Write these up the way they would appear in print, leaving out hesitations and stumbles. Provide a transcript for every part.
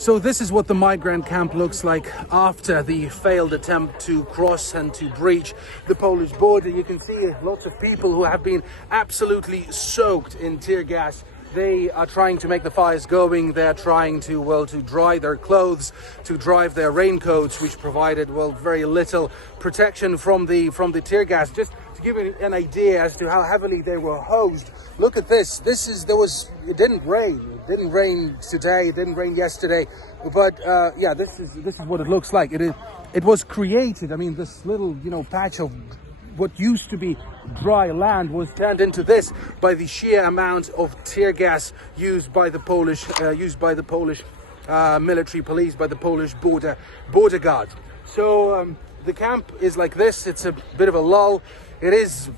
So this is what the migrant camp looks like after the failed attempt to cross and to breach the Polish border. You can see lots of people who have been absolutely soaked in tear gas. They are trying to make the fires going. They're trying to, well, to dry their clothes, to dry their raincoats, which provided, well, very little protection from the tear gas. Just to give you an idea as to how heavily they were hosed, look at this. It didn't rain. It didn't rain today. It didn't rain yesterday. But yeah, this is what it looks like. It was created. I mean, this little, patch of what used to be dry land was turned into this by the sheer amount of tear gas used by the Polish military police, by the Polish border guards. So the camp is like this. It's a bit of a lull. It is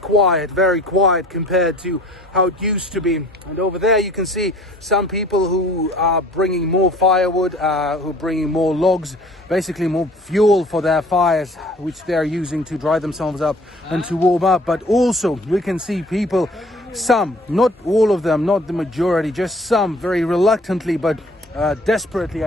quiet, very quiet compared to how it used to be. And over there you can see some people who are bringing more firewood, who are bringing more logs, basically more fuel for their fires, which they're using to dry themselves up and to warm up. But also we can see people, some, not all of them, not the majority, just some, very reluctantly but desperately,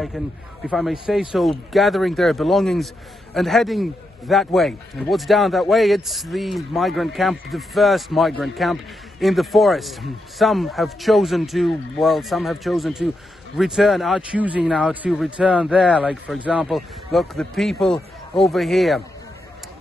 if I may say so, gathering their belongings and heading that way. And what's down that way? It's the migrant camp, the first migrant camp in the forest. Some have chosen to return, are choosing now to return there. Like, for example, look, the people over here,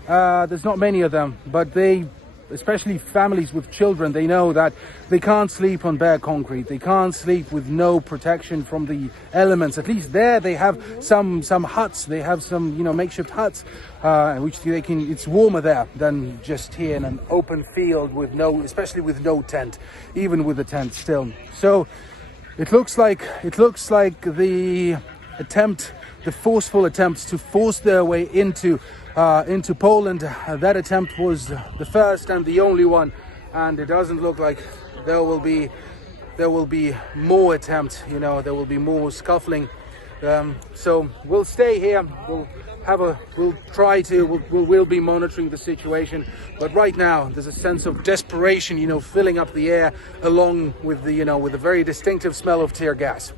there's not many of them, but they, especially families with children, they know that they can't sleep on bare concrete. They can't sleep with no protection from the elements. At least there they have some huts. They have some, makeshift huts, which they can. It's warmer there than just here in an open field especially with no tent, even with a tent still. So it looks like the forceful attempts to force their way into Poland. That attempt was the first and the only one, and it doesn't look like there will be more attempts. There will be more scuffling. So we'll stay here. We'll be monitoring the situation. But right now there's a sense of desperation, filling up the air, along with the very distinctive smell of tear gas.